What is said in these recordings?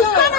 ಉಸ್ಕಾನ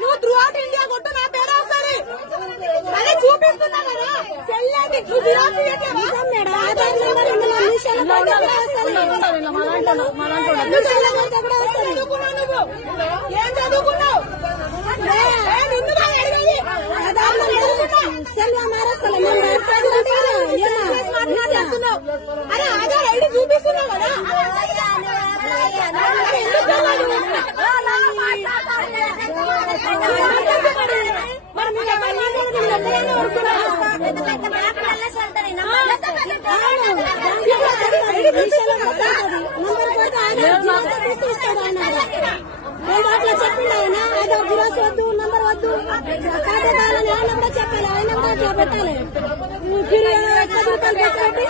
నువ్వు through out India కొట్టు నా పేరు వస్తుంది అదే చూపిస్తున్నా కదా చెల్లండి నువ్వు జిరాక్స్ పెట్టావా? ఆధార్ నెంబర్ ఇందులో నిమిషాల కొడితే కూడా వస్తుంది. నిమిషాల కొడితే కూడా వస్తుంది. చదువుకున్నావు నువ్వు ఏం చదువుకున్నావు ఏ, ఏ, నిన్ను కాదు అడిగేది. ఆధార్ నెంబర్ సెల్వ మారేస్తాను. నేను మాట్లాడేది అంటే కదా, ఏమా? మాట్లాడుతున్నావు. అరే ఆధార్ ఐడి చూపిస్తున్నావు కదా అరే, ఎందుకు కావాలి? మరి మీరు మళ్ళీ కూడా మీరు ఎక్కడైనా ఉంటున్నారా? అట్లా చెప్పిండు ఆయన అది జిరాక్స్ వద్దు నంబర్ వద్దు. ఖాతా కావాలని ఆయన కూడా చెప్పాలి ఆయన కూడా అట్లా పెట్టాలి. ఫిర్యాదు ఎట్లా రూపాయలు పెట్టి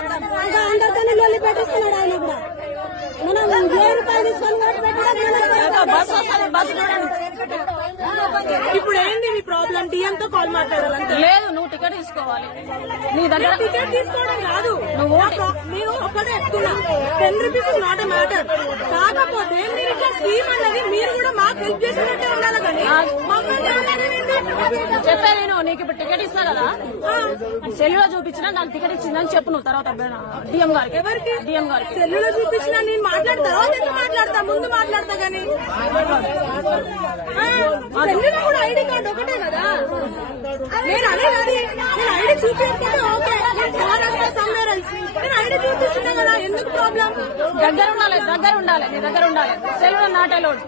ఇంకా అందరితో లొల్లి పెట్టిస్తున్నాడు ఆయన కూడా. మనం వెయ్యి రూపాయలు తీసుకొని కూడా పెట్టడం. ఇప్పుడు ఏంటి మీ ప్రాబ్లం డిఎం తో కాల్ మాట్లాడాలంటే? లేదు నువ్వు టికెట్ తీసుకోవాలి. నీ దగ్గర టికెట్ తీసుకోవడం కాదు నేను ఒకటే చెప్తున్నా. Ten rupees is not a matter కాకపోతే మీరు ఇట్లా స్కీమ్ అన్నది మీరు కూడా మాకు హెల్ప్ చేసినట్టే ఉండాలి కానీ? చెప్పే నేను నీకు ఇప్పుడు టికెట్ ఇస్తా కదా? సెల్లులో చూపించిన దానికి టికెట్ ఇచ్చిందని చెప్పు నువ్వు తర్వాత డిఎం గారికి. ఎవరికి? డిఎం గారికి. సెల్లులో చూపించిన నేను మాట్లాడతా. తర్వాత ఎందుకు మాట్లాడతా? ముందు మాట్లాడతా గానీ ఆ, సెల్లులో కూడా ఐడి కార్డు ఒకటే కదా? నేను అదే నేను ఐడి చూపించకపోతే ఓకే. నేను ఐడి చూపిస్తున్నా కదా ఎందుకు ప్రాబ్లం దగ్గర ఉండాలి దగ్గర ఉండాలి నీ దగ్గర ఉండాలి. సెల్లులో నాట్ అలౌడ్